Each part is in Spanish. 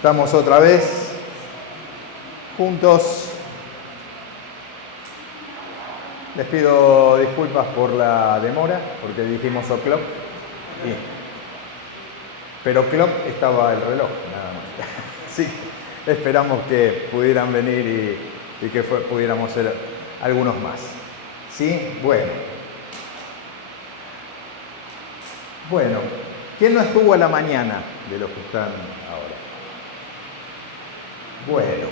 Estamos otra vez juntos. Les pido disculpas por la demora, porque dijimos o'clock. Pero clock estaba el reloj, nada más. Así que esperamos que pudieran venir y que pudiéramos ser algunos más. ¿Sí? Bueno, ¿quién no estuvo a la mañana de los que están ahora? Bueno,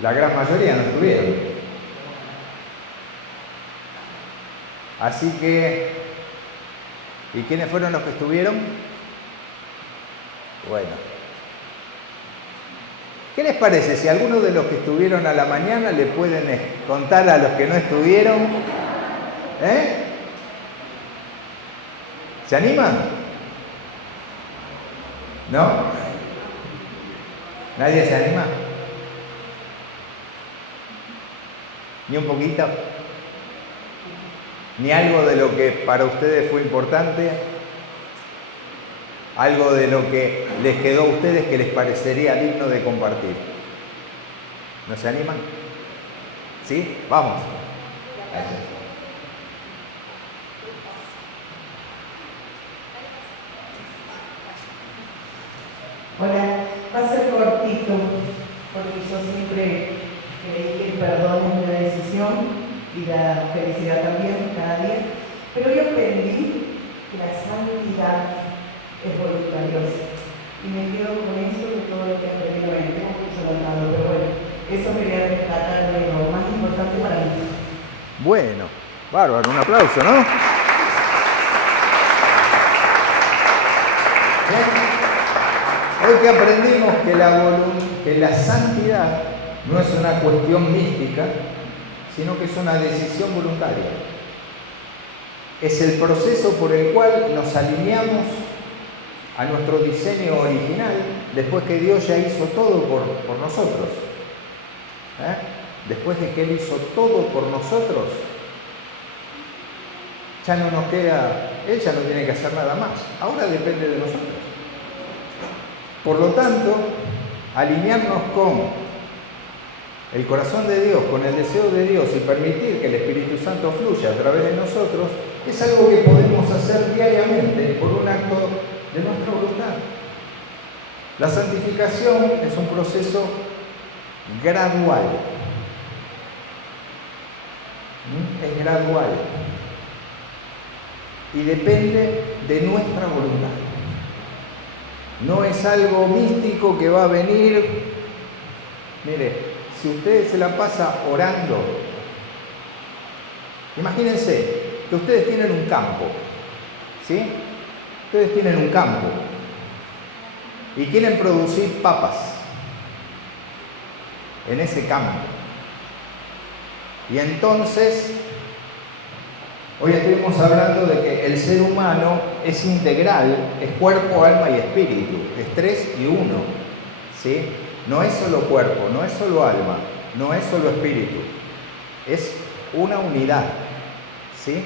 la gran mayoría no estuvieron. Así que, ¿y quiénes fueron los que estuvieron? Bueno, ¿qué les parece si algunos de los que estuvieron a la mañana le pueden contar a los que no estuvieron? ¿Se animan? ¿No? ¿Nadie se anima? ¿Ni un poquito? ¿Ni algo de lo que para ustedes fue importante? ¿Algo de lo que les quedó a ustedes que les parecería digno de compartir? ¿No se animan? ¿Sí? Vamos. Gracias. Hola, va a ser cortito, porque yo siempre creí que el perdón es una decisión y la felicidad también, cada día, pero yo aprendí que la santidad es voluntariosa y me quedo con eso de todo lo que aprendí. Bueno, tengo mucho anotado, pero bueno, eso quería rescatar de lo más importante para mí. Bueno, bárbaro, un aplauso, ¿no? Hoy que aprendimos que la santidad no es una cuestión mística, sino que es una decisión voluntaria. Es el proceso por el cual nos alineamos a nuestro diseño original después que Dios ya hizo todo por nosotros. Después de que Él hizo todo por nosotros, ya no nos queda, Él ya no tiene que hacer nada más. Ahora depende de nosotros. Por lo tanto, alinearnos con el corazón de Dios, con el deseo de Dios y permitir que el Espíritu Santo fluya a través de nosotros, es algo que podemos hacer diariamente por un acto de nuestra voluntad. La santificación es un proceso gradual. Es gradual. Y depende de nuestra voluntad. No es algo místico que va a venir. Mire, si usted se la pasa orando, imagínense que ustedes tienen un campo, ¿sí? Ustedes tienen un campo y quieren producir papas en ese campo. Y entonces, hoy estuvimos hablando de que el ser humano es integral, es cuerpo, alma y espíritu, es 3 y 1, ¿sí? No es solo cuerpo, no es solo alma, no es solo espíritu, es una unidad, ¿sí?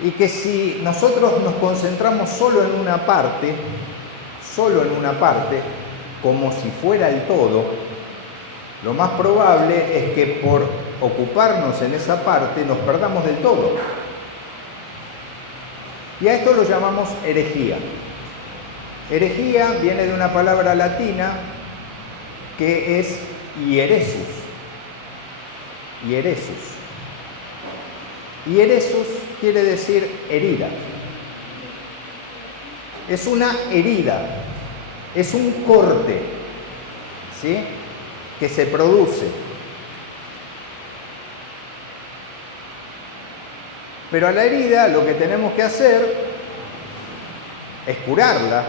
Y que si nosotros nos concentramos solo en una parte, como si fuera el todo, lo más probable es que por ocuparnos en esa parte nos perdamos del todo. Y a esto lo llamamos herejía. Herejía viene de una palabra latina que es hieresus. Hieresus. Hieresus quiere decir herida. Es una herida, es un corte, ¿sí?, que se produce. Pero a la herida lo que tenemos que hacer es curarla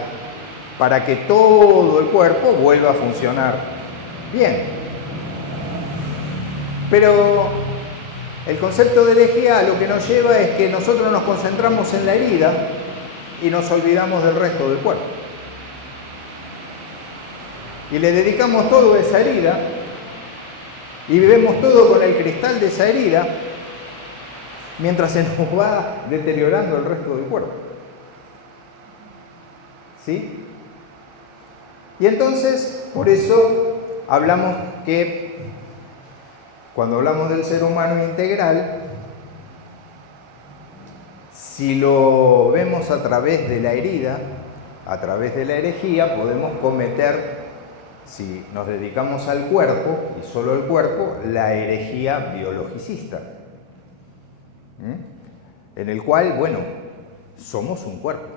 para que todo el cuerpo vuelva a funcionar bien. Pero el concepto de herejía lo que nos lleva es que nosotros nos concentramos en la herida y nos olvidamos del resto del cuerpo. Y le dedicamos todo a esa herida y vivimos todo con el cristal de esa herida mientras se nos va deteriorando el resto del cuerpo. ¿Sí? Y entonces, por eso hablamos que cuando hablamos del ser humano integral, si lo vemos a través de la herida, a través de la herejía, podemos cometer, si nos dedicamos al cuerpo, y solo al cuerpo, la herejía biologicista. En el cual, bueno, somos un cuerpo.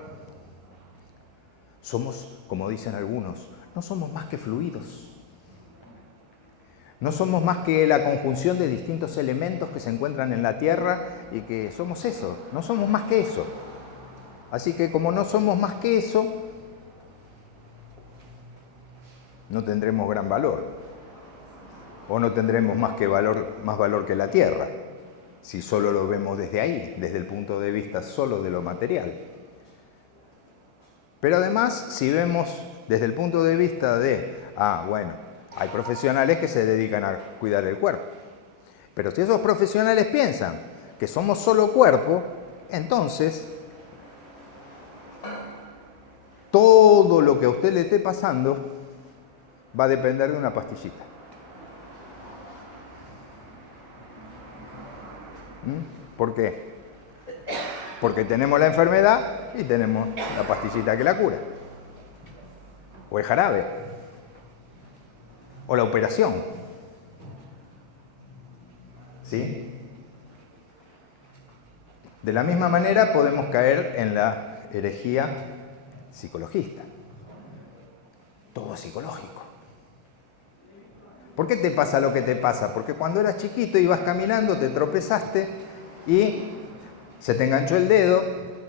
Somos, como dicen algunos, no somos más que fluidos. No somos más que la conjunción de distintos elementos que se encuentran en la Tierra y que somos eso, no somos más que eso. Así que como no somos más que eso, no tendremos gran valor. O no tendremos más valor que la Tierra, si solo lo vemos desde ahí, desde el punto de vista solo de lo material. Pero además, si vemos desde el punto de vista de, bueno, hay profesionales que se dedican a cuidar el cuerpo. Pero si esos profesionales piensan que somos solo cuerpo, entonces todo lo que a usted le esté pasando va a depender de una pastillita. ¿Por qué? Porque tenemos la enfermedad y tenemos la pastillita que la cura. O el jarabe. O la operación. ¿Sí? De la misma manera podemos caer en la herejía psicologista. Todo es psicológico. ¿Por qué te pasa lo que te pasa? Porque cuando eras chiquito ibas caminando, te tropezaste y se te enganchó el dedo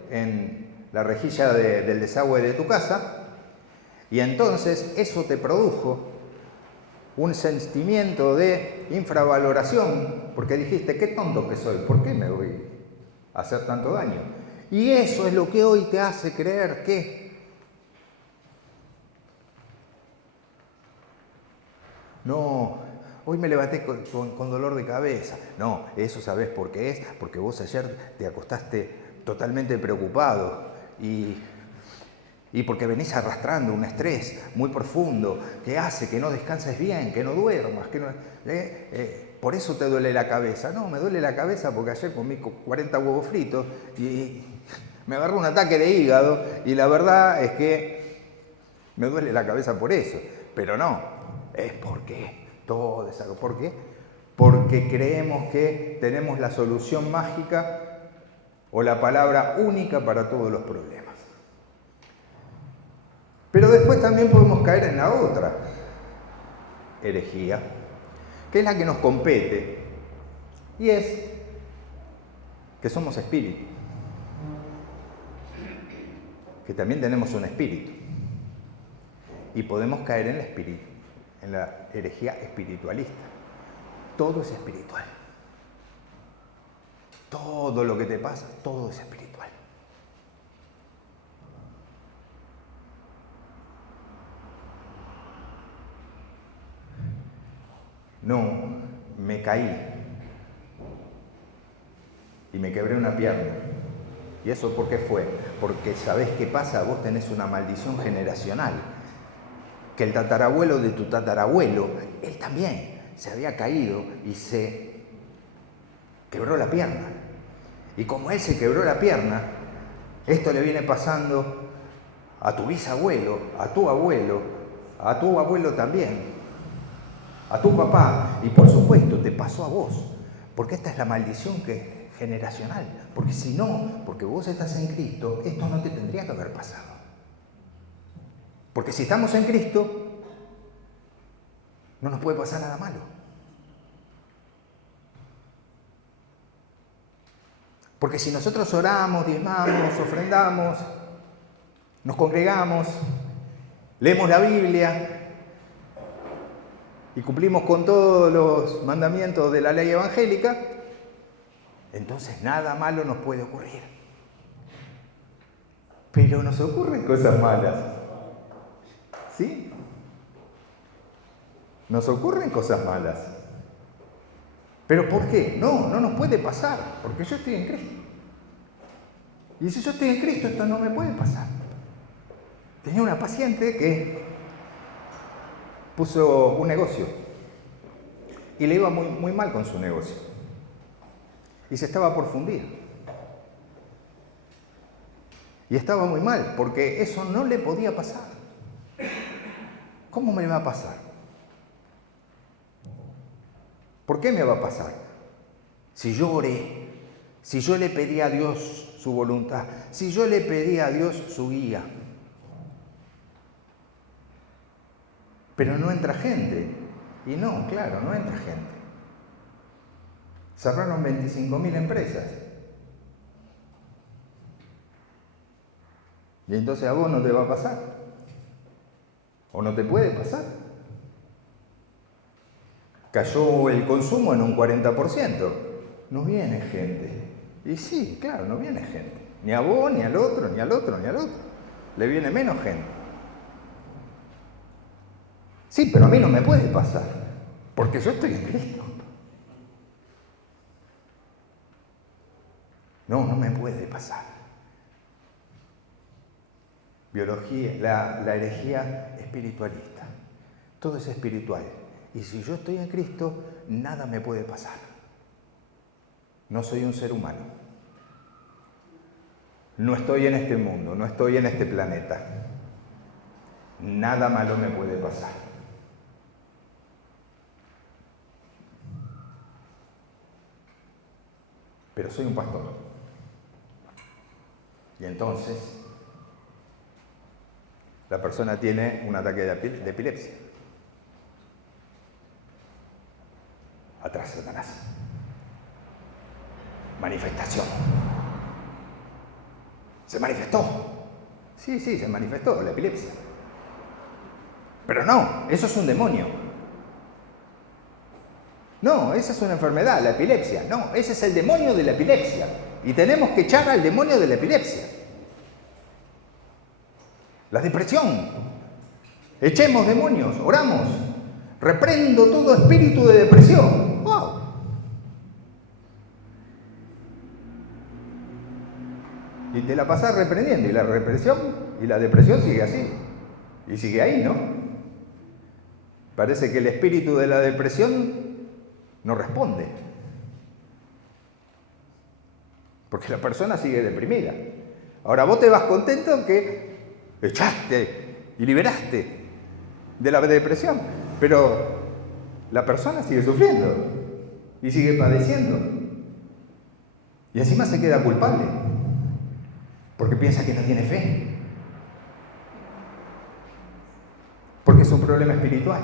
en la rejilla del desagüe de tu casa y entonces eso te produjo un sentimiento de infravaloración, porque dijiste, qué tonto que soy, ¿por qué me voy a hacer tanto daño? Y eso es lo que hoy te hace creer que no, hoy me levanté con dolor de cabeza. No, eso ¿sabés por qué es? Porque vos ayer te acostaste totalmente preocupado y porque venís arrastrando un estrés muy profundo que hace que no descanses bien, que no duermas, que no, por eso te duele la cabeza. No, me duele la cabeza porque ayer comí 40 huevos fritos y me agarró un ataque de hígado y la verdad es que me duele la cabeza por eso. Pero no, es porque todo es algo. ¿Por qué? Porque creemos que tenemos la solución mágica o la palabra única para todos los problemas. Pero después también podemos caer en la otra herejía, que es la que nos compete, y es que somos espíritu, que también tenemos un espíritu, y podemos caer en la herejía espiritualista. Todo es espiritual. Todo lo que te pasa, todo es espiritual. No, me caí y me quebré una pierna. ¿Y eso por qué fue? Porque ¿sabés qué pasa? Vos tenés una maldición generacional. Que el tatarabuelo de tu tatarabuelo, él también se había caído y se quebró la pierna. Y como él se quebró la pierna, esto le viene pasando a tu bisabuelo, a tu abuelo también, a tu papá, y por supuesto te pasó a vos, porque esta es la maldición generacional, porque si no, porque vos estás en Cristo, esto no te tendría que haber pasado. Porque si estamos en Cristo, no nos puede pasar nada malo. Porque si nosotros oramos, diezmamos, ofrendamos, nos congregamos, leemos la Biblia y cumplimos con todos los mandamientos de la ley evangélica, entonces nada malo nos puede ocurrir. Pero nos ocurren cosas malas. ¿Sí? Nos ocurren cosas malas. ¿Pero por qué? No nos puede pasar, porque yo estoy en Cristo. Y si yo estoy en Cristo, esto no me puede pasar. Tenía una paciente que puso un negocio y le iba muy, muy mal con su negocio y se estaba por fundir. Y estaba muy mal porque eso no le podía pasar. ¿Cómo me va a pasar? ¿Por qué me va a pasar? Si yo oré, si yo le pedí a Dios su voluntad, si yo le pedí a Dios su guía. Pero no entra gente. Y no, claro, no entra gente. Cerraron 25.000 empresas. Y entonces a vos no te va a pasar. O no te puede pasar. Cayó el consumo en un 40%. No viene gente. Y sí, claro, no viene gente. Ni a vos, ni al otro, ni al otro, ni al otro. Le viene menos gente. Sí, pero a mí no me puede pasar. Porque yo estoy en Cristo. No, no me puede pasar. Biología, la herejía espiritualista. Todo es espiritual. Y si yo estoy en Cristo, nada me puede pasar. No soy un ser humano. No estoy en este mundo, no estoy en este planeta. Nada malo me puede pasar. Pero soy un pastor. Y entonces la persona tiene un ataque de epilepsia. Atrás Satanás. Manifestación. ¿Se manifestó? Sí, se manifestó la epilepsia. Pero no, eso es un demonio. No, esa es una enfermedad, la epilepsia. No, ese es el demonio de la epilepsia. Y tenemos que echar al demonio de la epilepsia. La depresión. Echemos demonios, oramos. Reprendo todo espíritu de depresión. ¡Wow! Y te la pasás reprendiendo. Y la represión y la depresión sigue así. Y sigue ahí, ¿no? Parece que el espíritu de la depresión no responde. Porque la persona sigue deprimida. Ahora vos te vas contento que echaste y liberaste de la depresión. Pero la persona sigue sufriendo y sigue padeciendo. Y encima se queda culpable. Porque piensa que no tiene fe. Porque es un problema espiritual.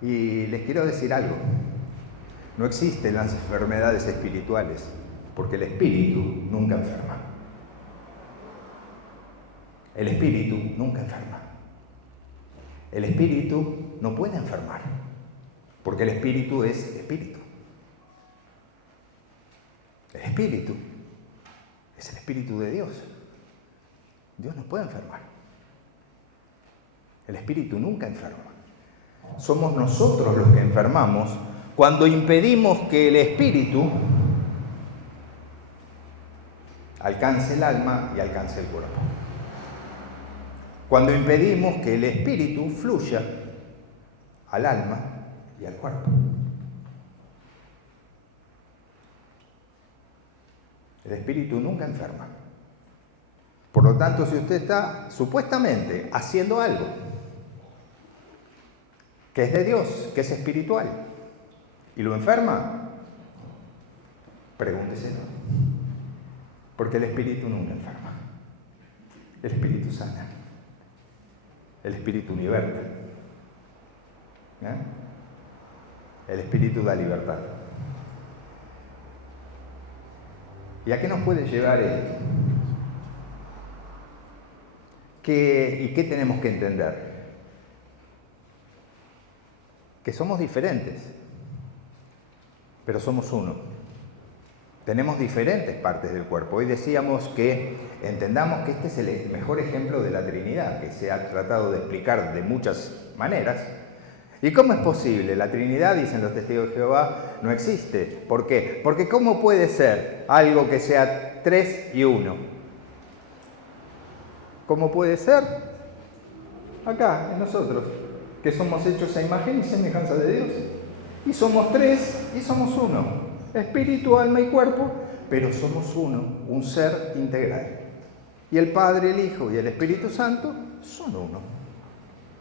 Y les quiero decir algo. No existen las enfermedades espirituales, porque el espíritu nunca enferma. El espíritu nunca enferma. El espíritu no puede enfermar, porque el espíritu es espíritu. El espíritu es el espíritu de Dios. Dios no puede enfermar. El espíritu nunca enferma. Somos nosotros los que enfermamos cuando impedimos que el espíritu alcance el alma y alcance el cuerpo. Cuando impedimos que el espíritu fluya al alma y al cuerpo. El espíritu nunca enferma. Por lo tanto, si usted está supuestamente haciendo algo que es de Dios, que es espiritual, y lo enferma, pregúnteselo. Porque el espíritu nunca enferma. El espíritu sana. El espíritu liberta. El espíritu da libertad. ¿Y a qué nos puede llevar esto? ¿Y qué tenemos que entender? Que somos diferentes, pero somos uno. Tenemos diferentes partes del cuerpo. Hoy decíamos que entendamos que este es el mejor ejemplo de la Trinidad, que se ha tratado de explicar de muchas maneras. ¿Y cómo es posible? La Trinidad, dicen los testigos de Jehová, no existe. ¿Por qué? Porque ¿cómo puede ser algo que sea 3 y 1? ¿Cómo puede ser? acá, en nosotros, que somos hechos a imagen y semejanza de Dios. Y somos tres y somos uno, espíritu, alma y cuerpo, pero somos uno, un ser integral. Y el Padre, el Hijo y el Espíritu Santo son uno.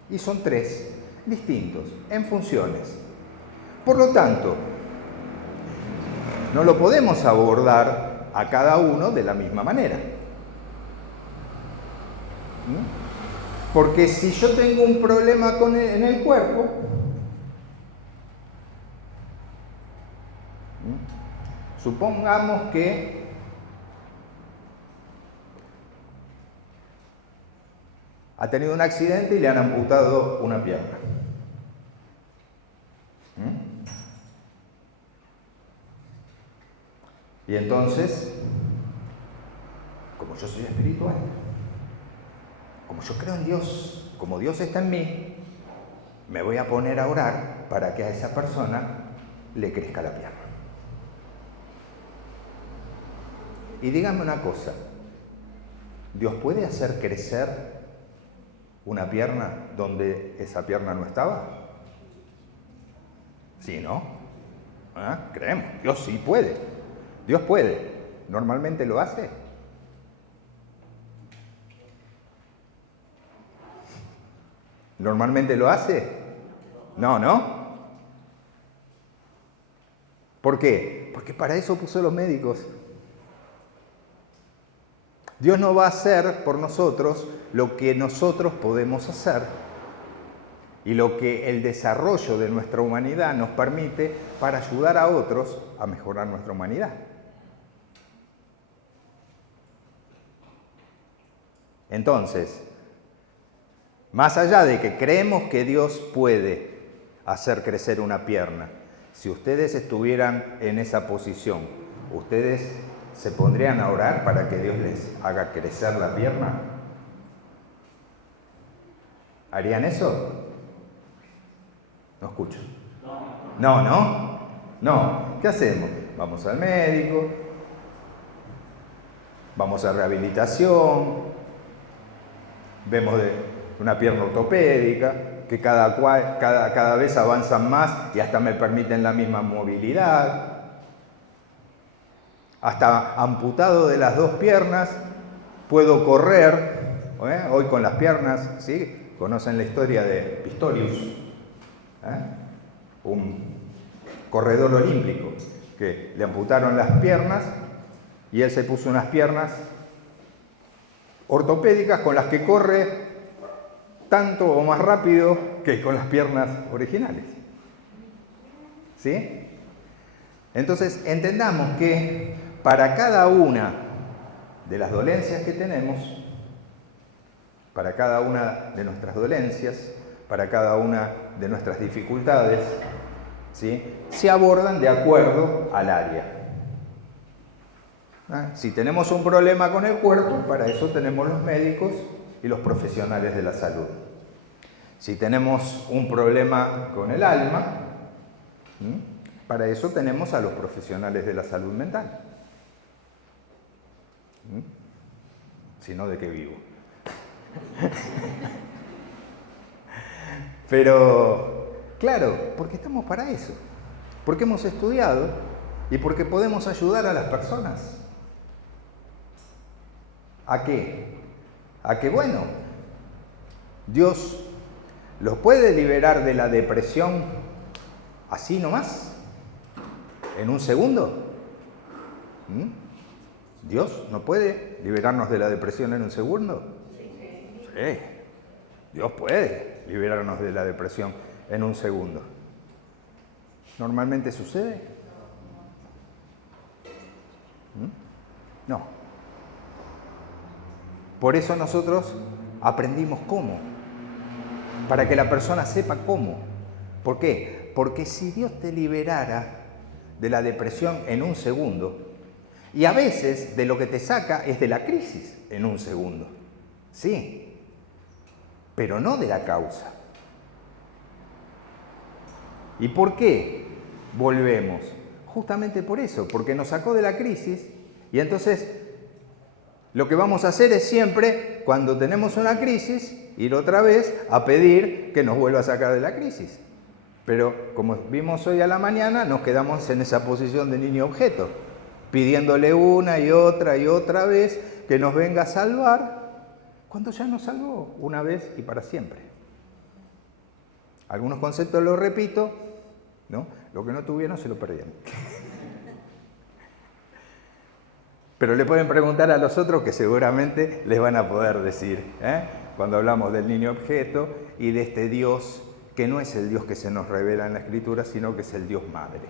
Y son tres, distintos, en funciones. Por lo tanto, no lo podemos abordar a cada uno de la misma manera. Porque si yo tengo un problema en el cuerpo, supongamos que ha tenido un accidente y le han amputado una pierna. Y entonces, como yo soy espiritual, como yo creo en Dios, como Dios está en mí, me voy a poner a orar para que a esa persona le crezca la pierna. Y díganme una cosa, ¿Dios puede hacer crecer una pierna donde esa pierna no estaba? Sí, ¿no? Creemos, Dios sí puede. Dios puede. ¿Normalmente lo hace? ¿Normalmente lo hace? No, ¿no? ¿Por qué? Porque para eso puso los médicos. Dios no va a hacer por nosotros lo que nosotros podemos hacer y lo que el desarrollo de nuestra humanidad nos permite para ayudar a otros a mejorar nuestra humanidad. Entonces, más allá de que creemos que Dios puede hacer crecer una pierna, si ustedes estuvieran en esa posición, ¿ustedes se pondrían a orar para que Dios les haga crecer la pierna? ¿Harían eso? No escucho. No. ¿Qué hacemos? Vamos al médico, vamos a rehabilitación, vemos de una pierna ortopédica, que cada vez avanzan más y hasta me permiten la misma movilidad. Hasta amputado de las dos piernas, puedo correr, hoy con las piernas, ¿sí? Conocen la historia de Pistorius, un corredor olímpico, que le amputaron las piernas y él se puso unas piernas ortopédicas con las que corre tanto o más rápido que con las piernas originales. ¿Sí? Entonces, entendamos que para cada una de las dolencias que tenemos, para cada una de nuestras dolencias, para cada una de nuestras dificultades, ¿sí?, se abordan de acuerdo al área. Si tenemos un problema con el cuerpo, para eso tenemos los médicos y los profesionales de la salud. Si tenemos un problema con el alma, para eso tenemos a los profesionales de la salud mental. Si no, ¿de qué vivo? Pero, claro, porque estamos para eso. Porque hemos estudiado y porque podemos ayudar a las personas. ¿A qué? A que, bueno, Dios los puede liberar de la depresión así nomás, en un segundo. ¿Dios no puede liberarnos de la depresión en un segundo? Sí, Dios puede liberarnos de la depresión en un segundo. ¿Normalmente sucede? No. Por eso nosotros aprendimos cómo, para que la persona sepa cómo. ¿Por qué? Porque si Dios te liberara de la depresión en un segundo, y a veces de lo que te saca es de la crisis en un segundo, sí, pero no de la causa. ¿Y por qué volvemos? Justamente por eso, porque nos sacó de la crisis y entonces Lo que vamos a hacer es siempre, cuando tenemos una crisis, ir otra vez a pedir que nos vuelva a sacar de la crisis. Pero como vimos hoy a la mañana, nos quedamos en esa posición de niño objeto, pidiéndole una y otra vez que nos venga a salvar, cuando ya nos salvó una vez y para siempre. Algunos conceptos los repito, ¿no? Lo que no tuvieron se lo perdieron. Pero le pueden preguntar a los otros que seguramente les van a poder decir, cuando hablamos del niño objeto y de este Dios que no es el Dios que se nos revela en la Escritura, sino que es el Dios Madre.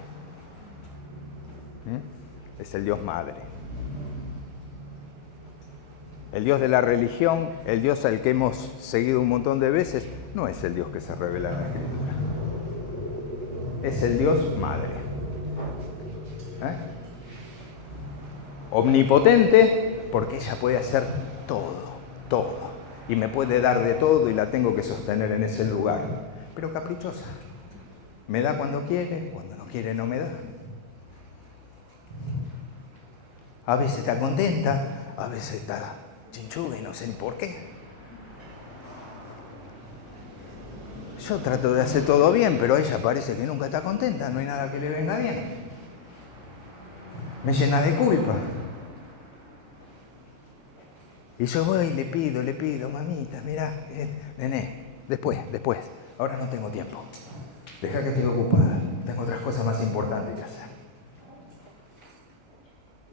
Es el Dios Madre. El Dios de la religión, el Dios al que hemos seguido un montón de veces, no es el Dios que se revela en la Escritura. Es el Dios Madre. Omnipotente, porque ella puede hacer todo. Y me puede dar de todo y la tengo que sostener en ese lugar. Pero caprichosa. Me da cuando no quiere no me da. A veces está contenta, a veces está chinchuda y no sé ni por qué. Yo trato de hacer todo bien, pero ella parece que nunca está contenta, no hay nada que le venga bien. Me llena de culpa. Y yo voy y le pido, mamita, mirá, nené, después, ahora no tengo tiempo. Deja que estoy ocupada, tengo otras cosas más importantes que hacer.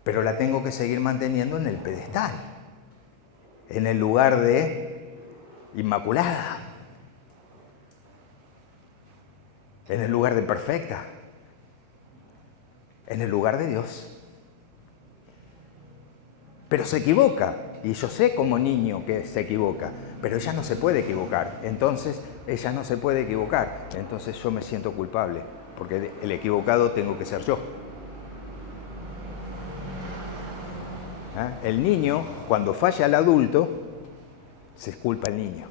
Pero la tengo que seguir manteniendo en el pedestal, en el lugar de inmaculada, en el lugar de perfecta, en el lugar de Dios. Pero se equivoca, y yo sé como niño que se equivoca, pero ella no se puede equivocar, entonces ella no se puede equivocar, entonces yo me siento culpable, porque el equivocado tengo que ser yo. El niño, cuando falla al adulto, se culpa al niño.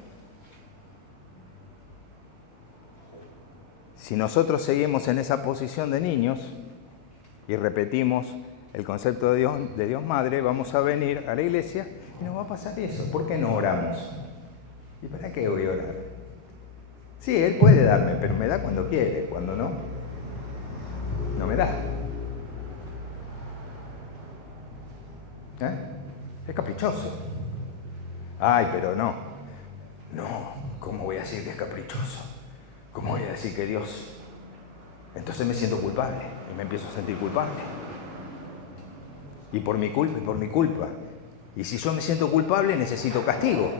Si nosotros seguimos en esa posición de niños y repetimos el concepto de Dios Madre, vamos a venir a la iglesia y nos va a pasar eso. ¿Por qué no oramos? ¿Y para qué voy a orar? Sí, Él puede darme, pero me da cuando quiere, cuando no, no me da. Es caprichoso. Ay, pero no, ¿cómo voy a decir que es caprichoso? ¿Cómo voy a decir que Dios? Entonces me siento culpable y me empiezo a sentir culpable. Y por mi culpa. Y si yo me siento culpable, necesito castigo,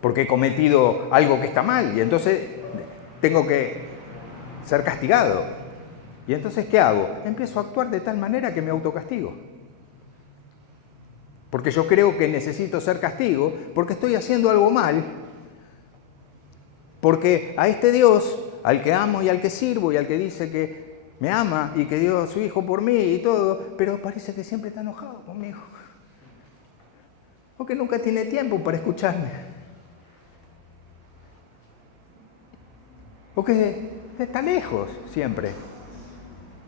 porque he cometido algo que está mal y entonces tengo que ser castigado. Y entonces, ¿qué hago? Empiezo a actuar de tal manera que me autocastigo. Porque yo creo que necesito ser castigo, porque estoy haciendo algo mal, porque a este Dios, al que amo y al que sirvo y al que dice que me ama y que dio a su Hijo por mí y todo, pero parece que siempre está enojado conmigo. O que nunca tiene tiempo para escucharme. O que está lejos siempre.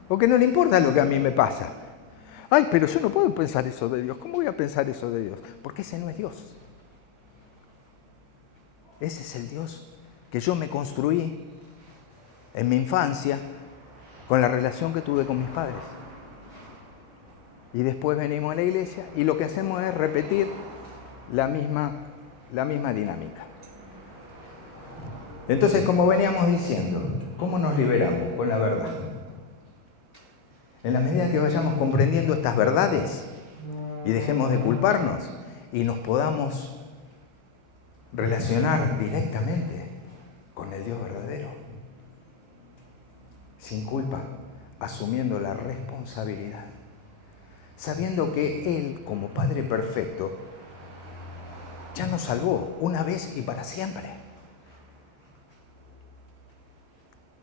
O que no le importa lo que a mí me pasa. Ay, pero yo no puedo pensar eso de Dios. ¿Cómo voy a pensar eso de Dios? Porque ese no es Dios. Ese es el Dios que yo me construí en mi infancia con la relación que tuve con mis padres. Y después venimos a la iglesia y lo que hacemos es repetir la misma dinámica. Entonces, como veníamos diciendo, ¿cómo nos liberamos? Con la verdad. En la medida que vayamos comprendiendo estas verdades y dejemos de culparnos y nos podamos relacionar directamente con el Dios verdadero, sin culpa, asumiendo la responsabilidad, sabiendo que Él, como Padre perfecto, ya nos salvó una vez y para siempre.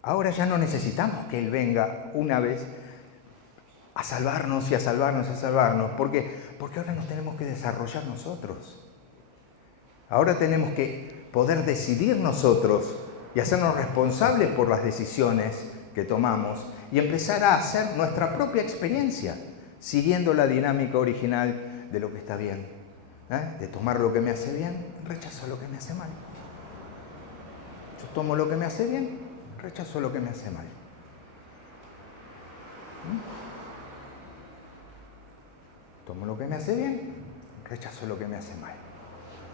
Ahora ya no necesitamos que Él venga una vez a salvarnos y a salvarnos y a salvarnos. ¿Por qué? Porque ahora nos tenemos que desarrollar nosotros. Ahora tenemos que poder decidir nosotros y hacernos responsables por las decisiones que tomamos y empezar a hacer nuestra propia experiencia, siguiendo la dinámica original de lo que está bien de tomar lo que me hace bien, rechazo lo que me hace mal. Yo tomo lo que me hace bien, rechazo lo que me hace mal. Tomo lo que me hace bien, rechazo lo que me hace mal.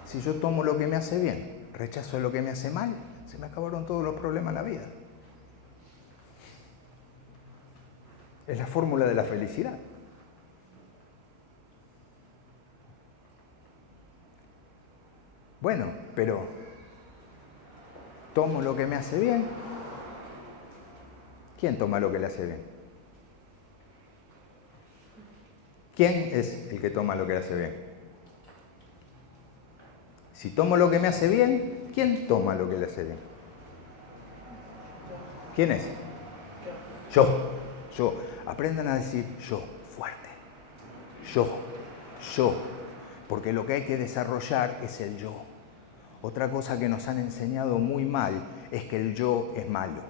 Si yo tomo lo que me hace bien, rechazo lo que me hace mal, se me acabaron todos los problemas en la vida. Es la fórmula de la felicidad. Bueno, pero tomo lo que me hace bien. ¿Quién toma lo que le hace bien? ¿Quién es el que toma lo que le hace bien? Si tomo lo que me hace bien, ¿quién toma lo que le hace bien? ¿Quién es? Yo. Aprendan a decir yo, fuerte. Yo. Porque lo que hay que desarrollar es el yo. Otra cosa que nos han enseñado muy mal es que el yo es malo.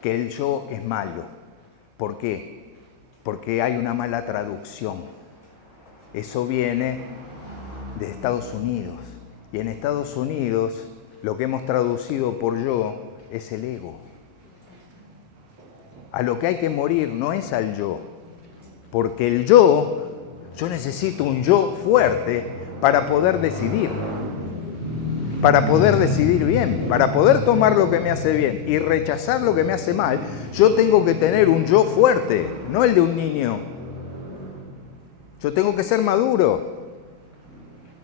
Que el yo es malo. ¿Por qué? Porque hay una mala traducción. Eso viene de Estados Unidos. Y en Estados Unidos lo que hemos traducido por yo es el ego. A lo que hay que morir no es al yo. Porque el yo necesito un yo fuerte para poder decidir. Para poder decidir bien, para poder tomar lo que me hace bien y rechazar lo que me hace mal, yo tengo que tener un yo fuerte, no el de un niño. Yo tengo que ser maduro.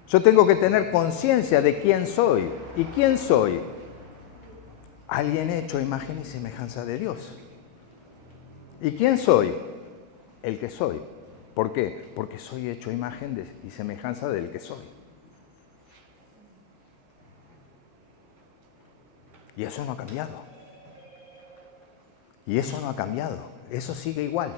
Yo tengo que tener conciencia de quién soy. ¿Y quién soy? Alguien hecho a imagen y semejanza de Dios. ¿Y quién soy? El que soy. ¿Por qué? Porque soy hecho a imagen y semejanza del que soy. Y eso no ha cambiado. Y eso no ha cambiado. Eso sigue igual.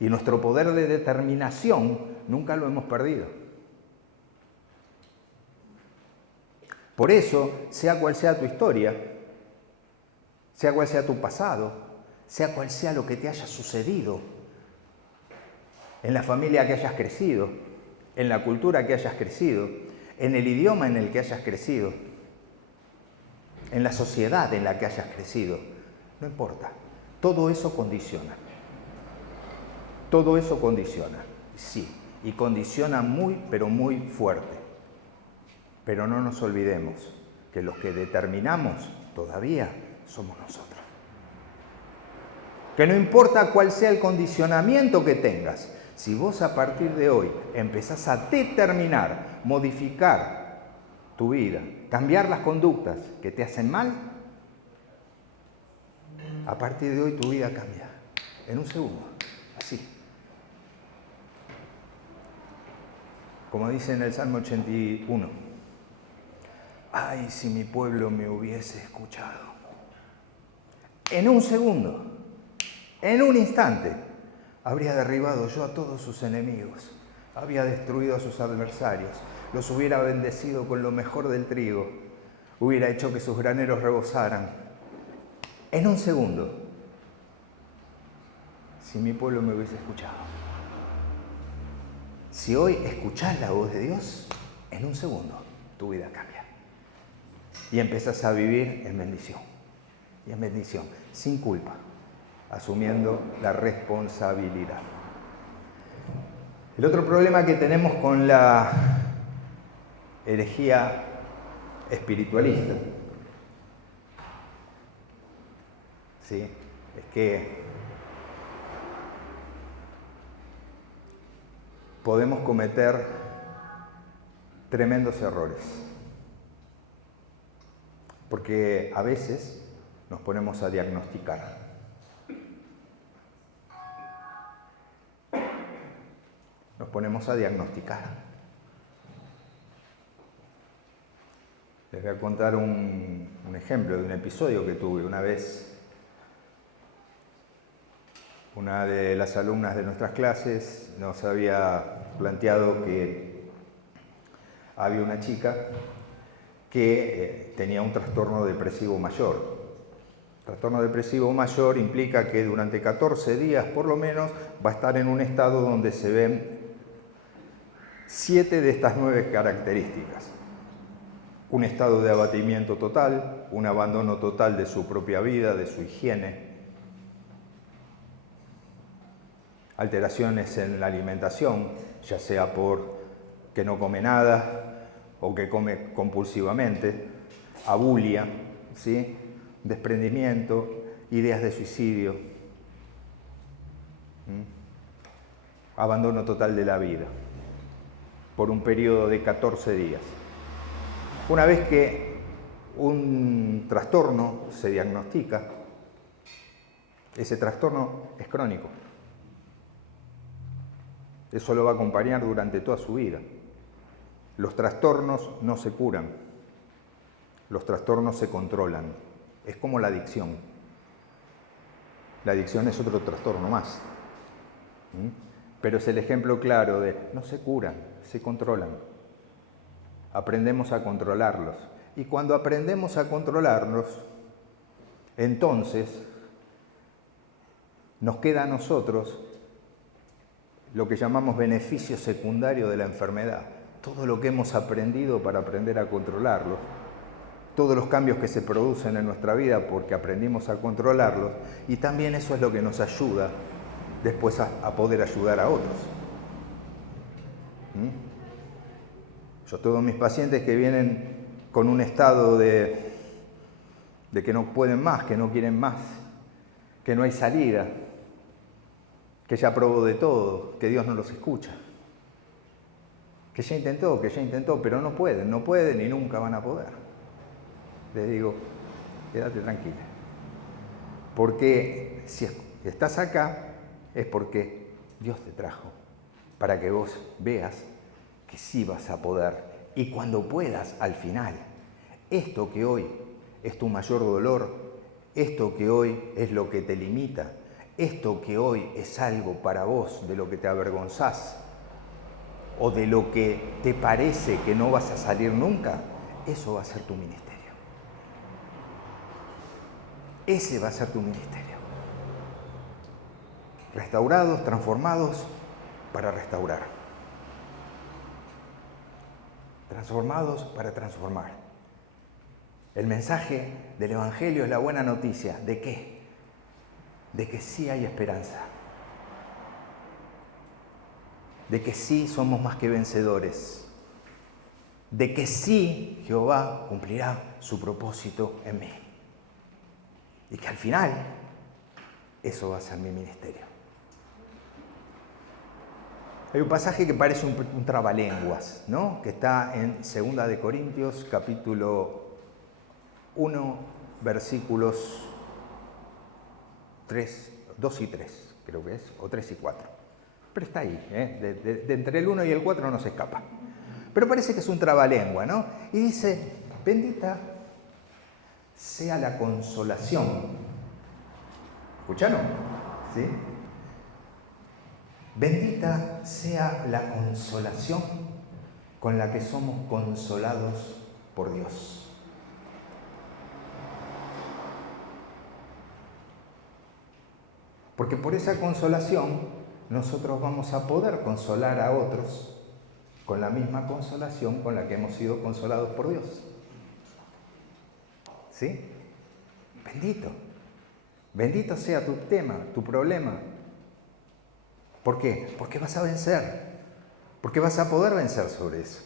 Y nuestro poder de determinación nunca lo hemos perdido. Por eso, sea cual sea tu historia, sea cual sea tu pasado, sea cual sea lo que te haya sucedido, en la familia que hayas crecido, en la cultura que hayas crecido, en el idioma en el que hayas crecido, en la sociedad en la que hayas crecido, no importa, todo eso condiciona. Todo eso condiciona, sí, y condiciona muy, pero muy fuerte. Pero no nos olvidemos que los que determinamos todavía somos nosotros. Que no importa cuál sea el condicionamiento que tengas, si vos a partir de hoy empezás a determinar, modificar tu vida, cambiar las conductas que te hacen mal, a partir de hoy tu vida cambia. En un segundo, así. Como dice en el Salmo 81, ay, si mi pueblo me hubiese escuchado. En un segundo, en un instante, habría derribado yo a todos sus enemigos, había destruido a sus adversarios, los hubiera bendecido con lo mejor del trigo, hubiera hecho que sus graneros rebosaran. En un segundo, si mi pueblo me hubiese escuchado. Si hoy escuchás la voz de Dios, en un segundo tu vida cambia. Y empezás a vivir en bendición. Y en bendición, sin culpa, asumiendo la responsabilidad. El otro problema que tenemos con la herejía espiritualista, ¿sí?, es que podemos cometer tremendos errores. Porque a veces nos ponemos a diagnosticar. Nos ponemos a diagnosticar. Les voy a contar un ejemplo de un episodio que tuve una vez. Una de las alumnas de nuestras clases nos había planteado que había una chica que tenía un trastorno depresivo mayor. Trastorno depresivo mayor implica que durante 14 días por lo menos va a estar en un estado donde se ven 7 de estas 9 características. Un estado de abatimiento total, un abandono total de su propia vida, de su higiene, alteraciones en la alimentación, ya sea por que no come nada o que come compulsivamente, abulia, ¿sí? Desprendimiento, ideas de suicidio, abandono total de la vida, por un periodo de 14 días. Una vez que un trastorno se diagnostica, ese trastorno es crónico. Eso lo va a acompañar durante toda su vida. Los trastornos no se curan, los trastornos se controlan. Es como la adicción. La adicción es otro trastorno más. Pero es el ejemplo claro de no se curan, se controlan. Aprendemos a controlarlos. Y cuando aprendemos a controlarlos, entonces nos queda a nosotros lo que llamamos beneficio secundario de la enfermedad. Todo lo que hemos aprendido para aprender a controlarlos, todos los cambios que se producen en nuestra vida porque aprendimos a controlarlos, y también eso es lo que nos ayuda después a poder ayudar a otros. Yo todos mis pacientes que vienen con un estado de que no pueden más, que no quieren más, que no hay salida, que ya probó de todo, que Dios no los escucha, que ya intentó, pero no pueden y nunca van a poder. Les digo, quédate tranquila, porque si estás acá es porque Dios te trajo, para que vos veas que sí vas a poder, y cuando puedas, al final, esto que hoy es tu mayor dolor, esto que hoy es lo que te limita, esto que hoy es algo para vos de lo que te avergonzás, o de lo que te parece que no vas a salir nunca, eso va a ser tu ministerio. Ese va a ser tu ministerio. Restaurados, transformados para restaurar. Transformados para transformar. El mensaje del Evangelio es la buena noticia. ¿De qué? De que sí hay esperanza. De que sí somos más que vencedores. De que sí Jehová cumplirá su propósito en mí. Y que al final, eso va a ser mi ministerio. Hay un pasaje que parece un trabalenguas, ¿no? Que está en 2 de Corintios, capítulo 1, versículos 2 y 3, creo que es, o 3 y 4. Pero está ahí, de entre el 1 y el 4 no se escapa. Pero parece que es un trabalengua, ¿no? Y dice, bendita sea la consolación. ¿Escucharon? ¿Sí? Bendita sea la consolación con la que somos consolados por Dios. Porque por esa consolación nosotros vamos a poder consolar a otros con la misma consolación con la que hemos sido consolados por Dios. ¿Sí? Bendito. Bendito sea tu tema, tu problema. ¿Por qué? Porque vas a vencer. Porque vas a poder vencer sobre eso.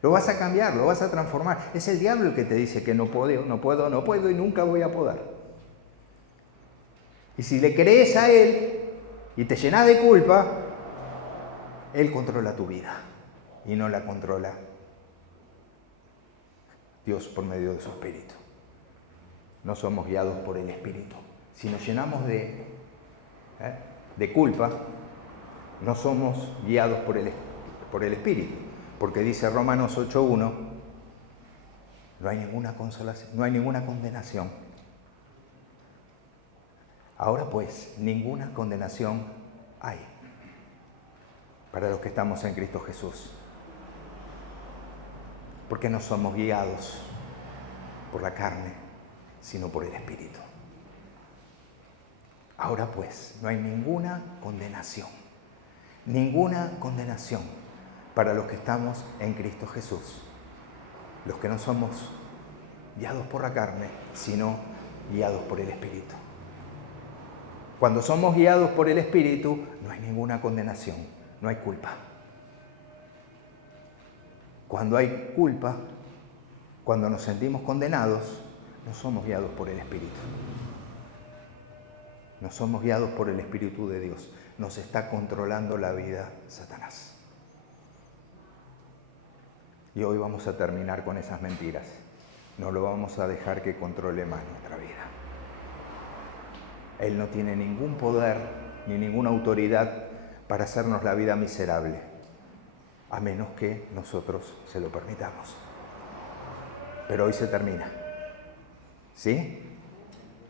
Lo vas a cambiar, lo vas a transformar. Es el diablo el que te dice que no puedo y nunca voy a poder. Y si le crees a él y te llenas de culpa, él controla tu vida y no la controla Dios por medio de su Espíritu. No somos guiados por el Espíritu. Si nos llenamos de culpa, no somos guiados por el Espíritu. Porque dice Romanos 8:1, no hay ninguna consolación, no hay ninguna condenación. Ahora pues, ninguna condenación hay para los que estamos en Cristo Jesús. Porque no somos guiados por la carne, sino por el Espíritu. Ahora pues, no hay ninguna condenación para los que estamos en Cristo Jesús, los que no somos guiados por la carne, sino guiados por el Espíritu. Cuando somos guiados por el Espíritu, no hay ninguna condenación, no hay culpa. Cuando hay culpa, cuando nos sentimos condenados, no somos guiados por el Espíritu. No somos guiados por el Espíritu de Dios. Nos está controlando la vida Satanás. Y hoy vamos a terminar con esas mentiras. No lo vamos a dejar que controle más nuestra vida. Él no tiene ningún poder ni ninguna autoridad para hacernos la vida miserable, a menos que nosotros se lo permitamos. Pero hoy se termina. ¿Sí?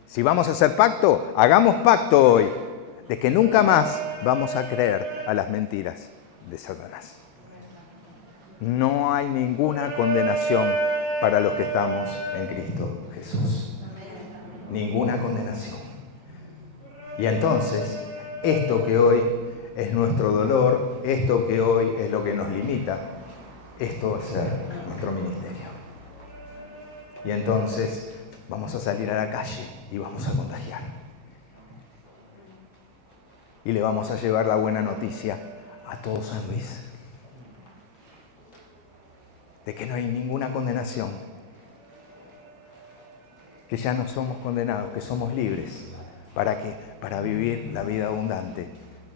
Si vamos a hacer pacto, hagamos pacto hoy, de que nunca más vamos a creer a las mentiras de Satanás. No hay ninguna condenación para los que estamos en Cristo Jesús. Ninguna condenación. Y entonces, esto que hoy es nuestro dolor, esto que hoy es lo que nos limita, esto va a ser nuestro ministerio. Y entonces vamos a salir a la calle y vamos a contagiar. Y le vamos a llevar la buena noticia a todo San Luis. De que no hay ninguna condenación. Que ya no somos condenados, que somos libres. ¿Para qué? Para vivir la vida abundante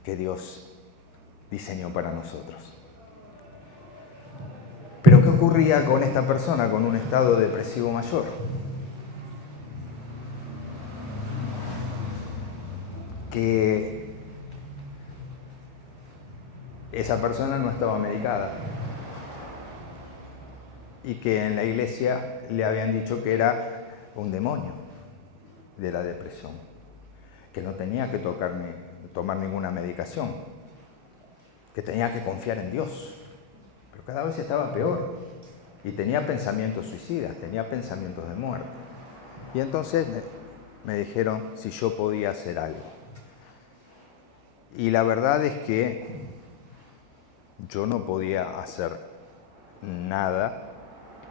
que Dios diseñó para nosotros. Pero ¿qué ocurría con esta persona con un estado depresivo mayor? Que esa persona no estaba medicada y que en la iglesia le habían dicho que era un demonio de la depresión, que no tenía que tomar ninguna medicación, que tenía que confiar en Dios. Pero cada vez estaba peor y tenía pensamientos suicidas, tenía pensamientos de muerte. Y entonces me dijeron si yo podía hacer algo. Y la verdad es que yo no podía hacer nada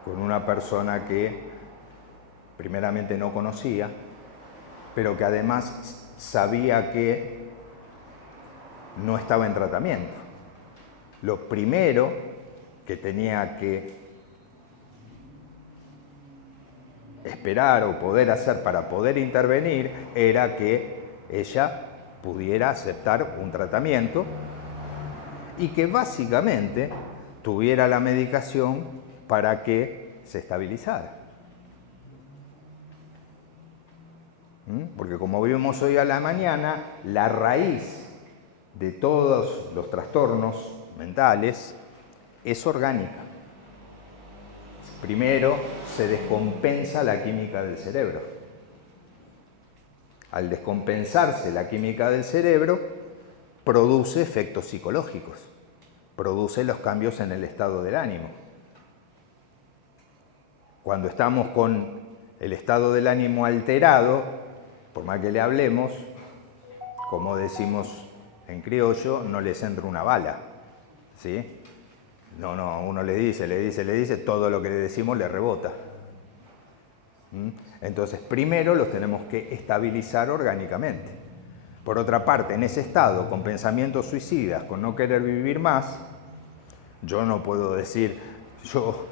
con una persona que primeramente no conocía, pero que además sabía que no estaba en tratamiento. Lo primero que tenía que esperar o poder hacer para poder intervenir era que ella pudiera aceptar un tratamiento y que básicamente tuviera la medicación para que se estabilizara. Porque como vimos hoy a la mañana, la raíz de todos los trastornos mentales es orgánica. Primero se descompensa la química del cerebro. Al descompensarse la química del cerebro, produce efectos psicológicos, produce los cambios en el estado del ánimo. Cuando estamos con el estado del ánimo alterado, por más que le hablemos, como decimos en criollo, no les entra una bala, ¿sí? No, uno le dice, todo lo que le decimos le rebota. Entonces, primero los tenemos que estabilizar orgánicamente. Por otra parte, en ese estado, con pensamientos suicidas, con no querer vivir más, yo no puedo decir, yo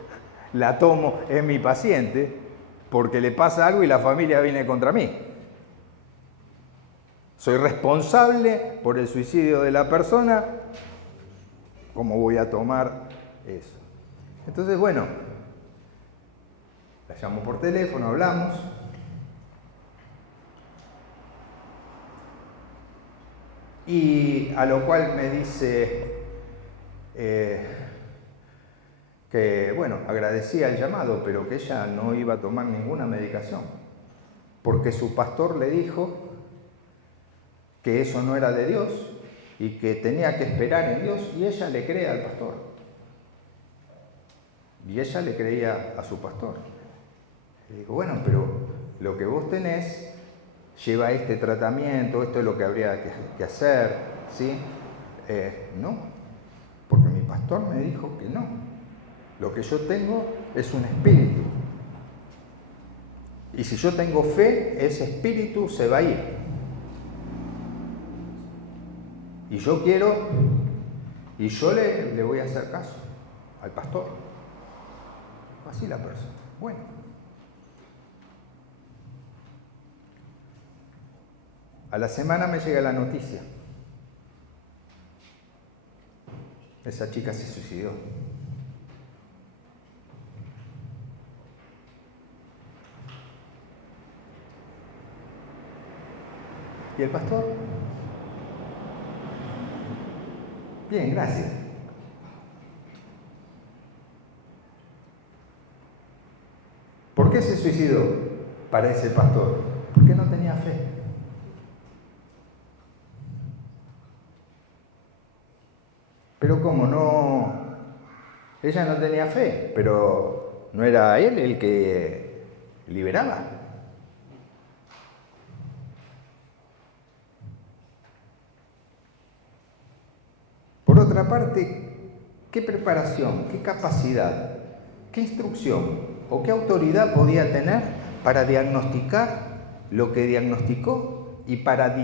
la tomo, es mi paciente, porque le pasa algo y la familia viene contra mí. Soy responsable por el suicidio de la persona, ¿cómo voy a tomar eso? Entonces, bueno, la llamo por teléfono, hablamos. Y a lo cual me dice que, bueno, agradecía el llamado, pero que ella no iba a tomar ninguna medicación, porque su pastor le dijo que eso no era de Dios y que tenía que esperar en Dios, y ella le cree al pastor. Y ella le creía a su pastor. Le digo, bueno, pero lo que vos tenés lleva este tratamiento, esto es lo que habría que hacer, ¿sí? No, porque mi pastor me dijo que no. Lo que yo tengo es un espíritu. Y si yo tengo fe, ese espíritu se va a ir. Y yo quiero, y yo le voy a hacer caso al pastor. Así la persona. Bueno. A la semana me llega la noticia. Esa chica se suicidó. ¿Y el pastor? Bien, gracias. ¿Por qué se suicidó? Para ese pastor. Porque no tenía fe. Pero ¿cómo no? Ella no tenía fe, pero ¿no era él el que liberaba? Por otra parte, ¿qué preparación, qué capacidad, qué instrucción o qué autoridad podía tener para diagnosticar lo que diagnosticó y para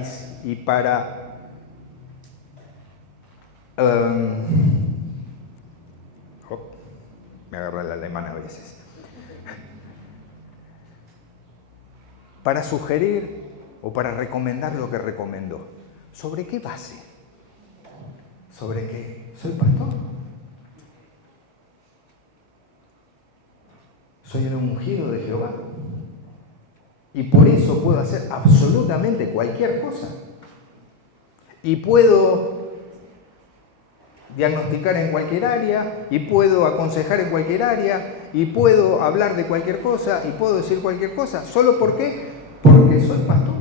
me agarra el alemán a veces. Para sugerir o para recomendar lo que recomendó. ¿Sobre qué base? ¿Sobre qué? ¿Soy pastor? ¿Soy el ungido de Jehová? Y por eso puedo hacer absolutamente cualquier cosa. Y puedo diagnosticar en cualquier área, y puedo aconsejar en cualquier área, y puedo hablar de cualquier cosa, y puedo decir cualquier cosa. ¿Solo por qué? Porque soy pastor.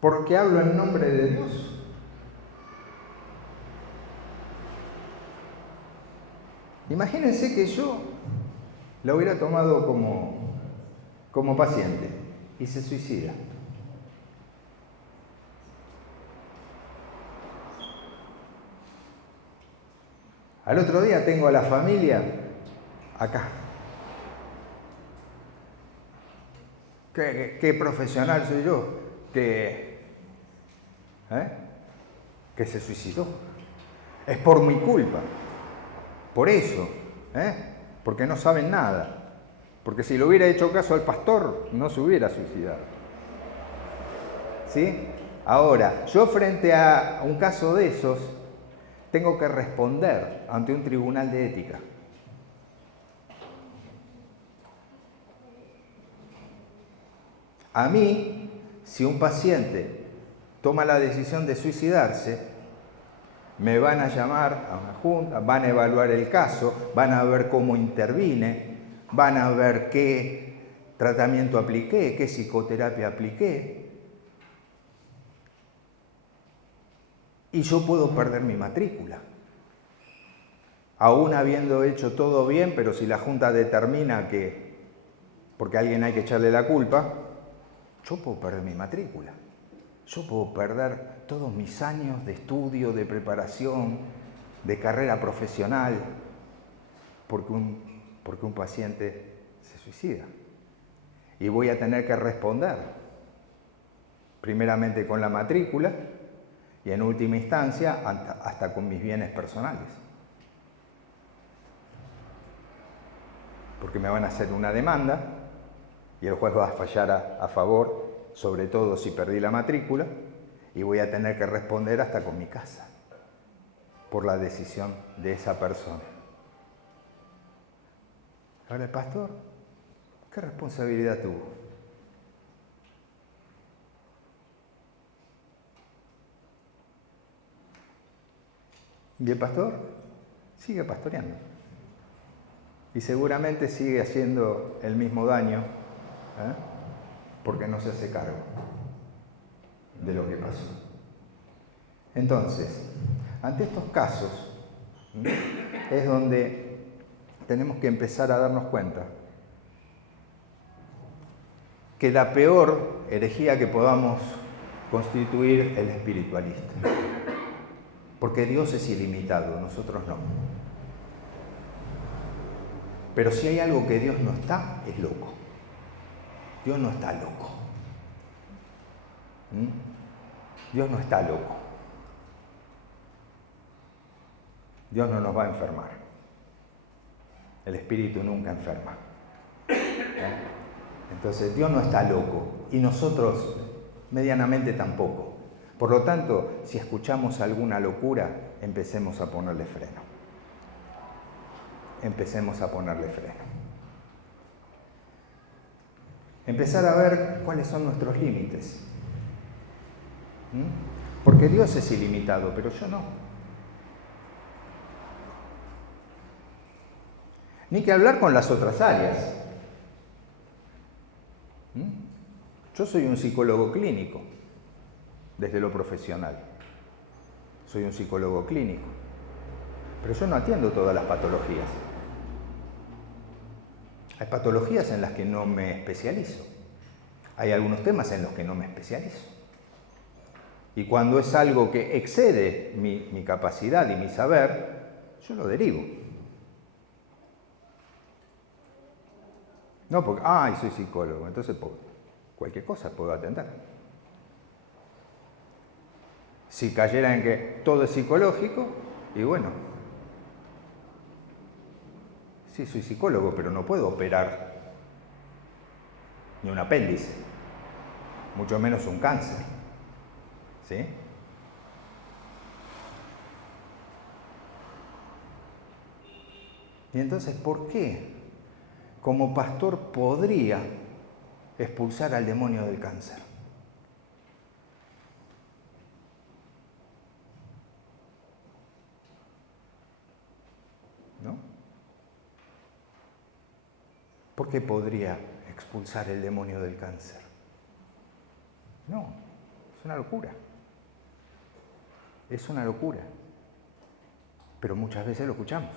Porque hablo en nombre de Dios. Imagínense que yo la hubiera tomado como paciente y se suicida. Al otro día tengo a la familia acá. ¿Qué profesional soy yo? Que se suicidó. Es por mi culpa. Por eso. Porque no saben nada. Porque si le hubiera hecho caso al pastor, no se hubiera suicidado. ¿Sí? Ahora, yo frente a un caso de esos, tengo que responder ante un tribunal de ética. A mí, si un paciente toma la decisión de suicidarse, me van a llamar a una junta, van a evaluar el caso, van a ver cómo intervine, van a ver qué tratamiento apliqué, qué psicoterapia apliqué. Y yo puedo perder mi matrícula. Aún habiendo hecho todo bien, pero si la junta determina que, porque a alguien hay que echarle la culpa, yo puedo perder mi matrícula. Yo puedo perder todos mis años de estudio, de preparación, de carrera profesional, porque un paciente se suicida. Y voy a tener que responder, primeramente con la matrícula y en última instancia hasta con mis bienes personales. Porque me van a hacer una demanda y el juez va a fallar a favor, sobre todo si perdí la matrícula, y voy a tener que responder hasta con mi casa por la decisión de esa persona. Ahora el pastor, ¿qué responsabilidad tuvo? Y el pastor sigue pastoreando. Y seguramente sigue haciendo el mismo daño, porque no se hace cargo de lo que pasó. Entonces, ante estos casos, es donde tenemos que empezar a darnos cuenta que la peor herejía que podamos constituir es el espiritualista. Porque Dios es ilimitado, nosotros no. Pero si hay algo que Dios no está, es loco. Dios no está loco. Dios no está loco. Dios no nos va a enfermar. El espíritu nunca enferma. Entonces Dios no está loco y nosotros medianamente tampoco. Por lo tanto, si escuchamos alguna locura, empecemos a ponerle freno. Empecemos a ponerle freno. Empezar a ver cuáles son nuestros límites. Porque Dios es ilimitado, pero yo no. Ni que hablar con las otras áreas. Yo soy un psicólogo clínico, desde lo profesional. Soy un psicólogo clínico. Pero yo no atiendo todas las patologías. Hay patologías en las que no me especializo. Hay algunos temas en los que no me especializo. Y cuando es algo que excede mi capacidad y mi saber, yo lo derivo. No porque, soy psicólogo, entonces cualquier cosa puedo atender. Si cayera en que todo es psicológico, y bueno, sí, soy psicólogo, pero no puedo operar ni un apéndice, mucho menos un cáncer. ¿Sí? Y entonces, ¿por qué como pastor podría expulsar al demonio del cáncer? ¿No? ¿Por qué podría expulsar el demonio del cáncer? No, es una locura. Es una locura. Pero muchas veces lo escuchamos.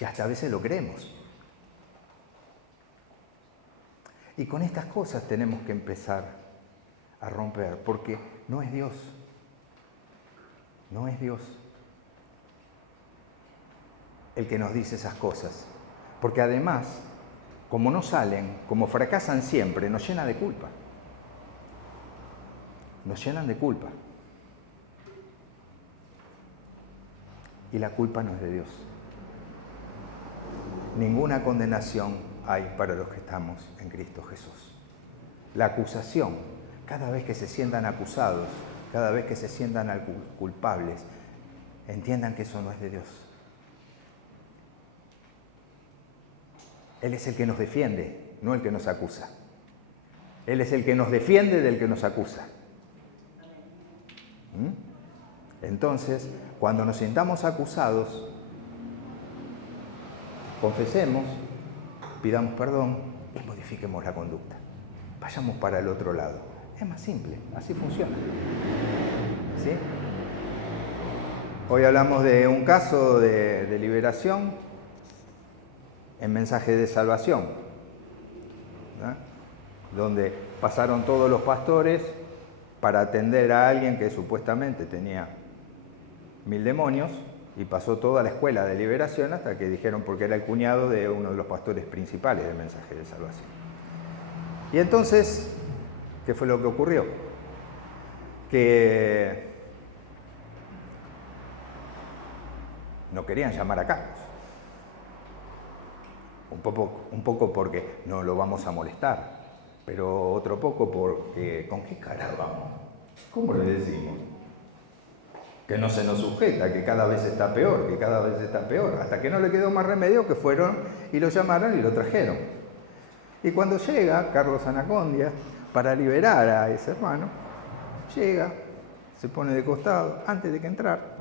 Y hasta a veces lo creemos. Y con estas cosas tenemos que empezar a romper, porque no es Dios. No es Dios el que nos dice esas cosas. Porque además, como no salen, como fracasan siempre, nos llena de culpa. Nos llenan de culpa. Y la culpa no es de Dios. Ninguna condenación hay para los que estamos en Cristo Jesús. La acusación, cada vez que se sientan acusados, cada vez que se sientan culpables, entiendan que eso no es de Dios. Él es el que nos defiende, no el que nos acusa. Él es el que nos defiende del que nos acusa. Entonces, cuando nos sintamos acusados, confesemos, pidamos perdón y modifiquemos la conducta. Vayamos para el otro lado. Es más simple, así funciona. ¿Sí? Hoy hablamos de un caso de liberación en mensaje de salvación, ¿no? Donde pasaron todos los pastores para atender a alguien que supuestamente tenía 1000 demonios, y pasó toda la escuela de liberación hasta que dijeron, porque era el cuñado de uno de los pastores principales del mensaje de salvación. Y entonces, ¿qué fue lo que ocurrió? Que no querían llamar a Carlos. Un poco porque no lo vamos a molestar, pero otro poco porque, ¿con qué cara vamos? ¿Cómo le decimos? Que no se nos sujeta, que cada vez está peor, que cada vez está peor, hasta que no le quedó más remedio que fueron y lo llamaron y lo trajeron. Y cuando llega Carlos Anacondia para liberar a ese hermano, llega, se pone de costado, antes de que entrar,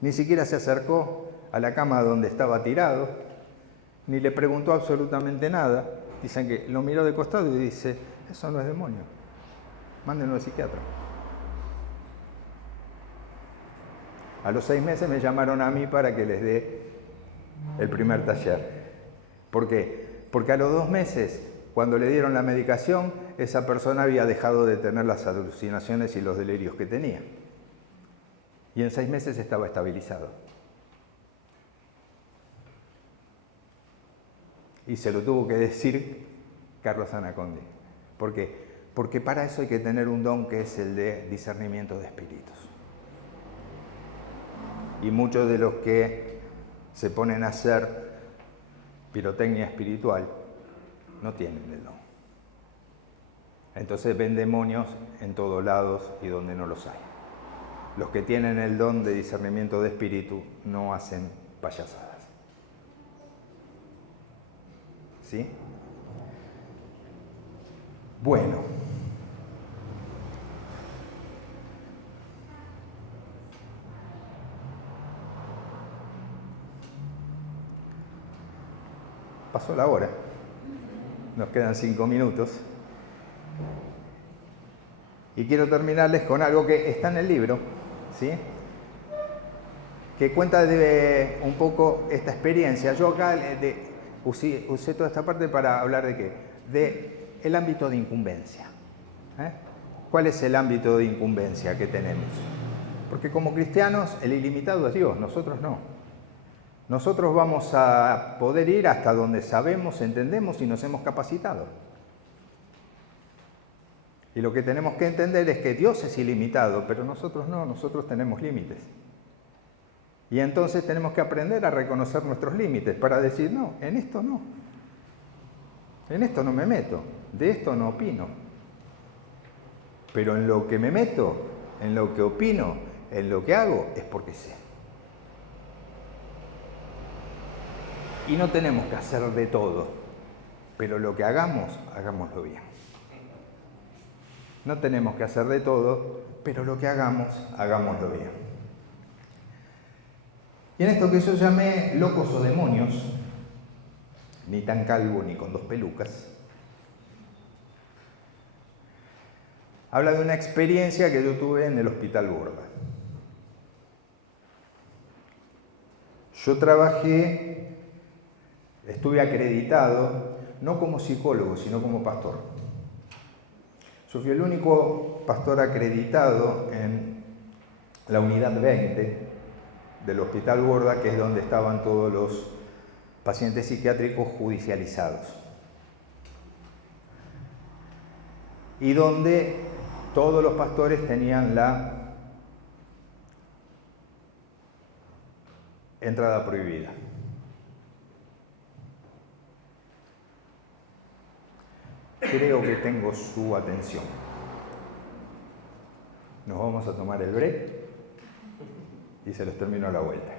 ni siquiera se acercó a la cama donde estaba tirado, ni le preguntó absolutamente nada. Dicen que lo miró de costado y dice, eso no es demonio, mándenlo al psiquiatra. A los 6 meses me llamaron a mí para que les dé el primer taller. ¿Por qué? Porque a los 2 meses, cuando le dieron la medicación, esa persona había dejado de tener las alucinaciones y los delirios que tenía. Y en 6 meses estaba estabilizado. Y se lo tuvo que decir Carlos Anaconda. ¿Por qué? Porque para eso hay que tener un don que es el de discernimiento de espíritus. Y muchos de los que se ponen a hacer pirotecnia espiritual no tienen el don. Entonces ven demonios en todos lados y donde no los hay. Los que tienen el don de discernimiento de espíritu no hacen payasadas. ¿Sí? Bueno. Pasó la hora. Nos quedan 5 minutos. Y quiero terminarles con algo que está en el libro, ¿sí? Que cuenta de un poco esta experiencia. Yo acá usé toda esta parte para hablar de qué? De el ámbito de incumbencia. ¿Cuál es el ámbito de incumbencia que tenemos? Porque como cristianos el ilimitado es Dios, nosotros no. Nosotros vamos a poder ir hasta donde sabemos, entendemos y nos hemos capacitado. Y lo que tenemos que entender es que Dios es ilimitado, pero nosotros no, nosotros tenemos límites. Y entonces tenemos que aprender a reconocer nuestros límites para decir, no, en esto no. En esto no me meto, de esto no opino. Pero en lo que me meto, en lo que opino, en lo que hago, es porque sé. Y no tenemos que hacer de todo, pero lo que hagamos, hagámoslo bien. No tenemos que hacer de todo, pero lo que hagamos, hagámoslo bien. Y en esto que yo llamé locos o demonios, ni tan calvo ni con 2 pelucas, habla de una experiencia que yo tuve en el Hospital Borda. Yo estuve acreditado, no como psicólogo, sino como pastor. Yo fui el único pastor acreditado en la unidad 20 del Hospital Borda, que es donde estaban todos los pacientes psiquiátricos judicializados. Y donde todos los pastores tenían la entrada prohibida. Creo que tengo su atención. Nos vamos a tomar el break y se los termino a la vuelta.